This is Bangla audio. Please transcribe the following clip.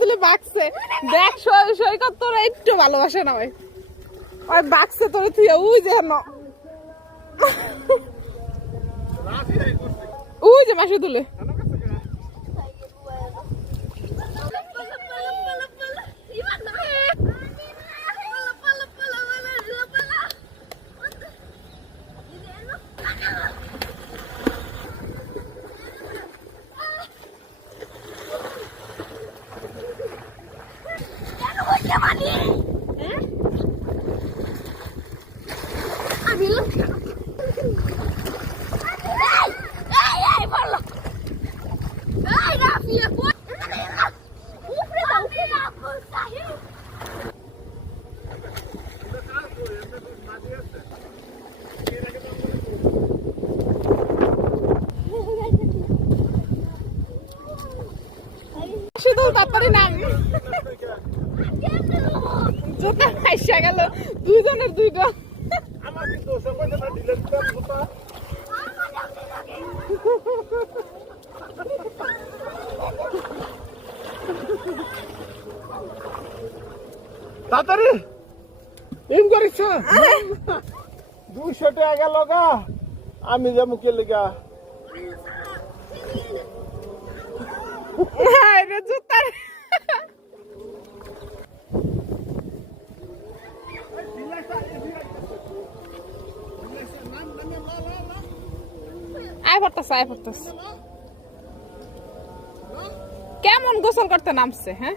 তুলে বাক্সে দেখ সৈকত তোরা একটু ভালোবাসে না ওই ওই বাক্সে তোরে তুই ওই যে ওই যে মাসি তুলে তাড়াতাড়ি নাম জোতা খাইসা গেল দুইজনের দুইটা তাড়াতাড়ি এম করিস 200 টাকা গেল গা আমি যে মুখে লেগা জোতা আয় পড়তাস কেমন গোসল করতে নামছে হ্যাঁ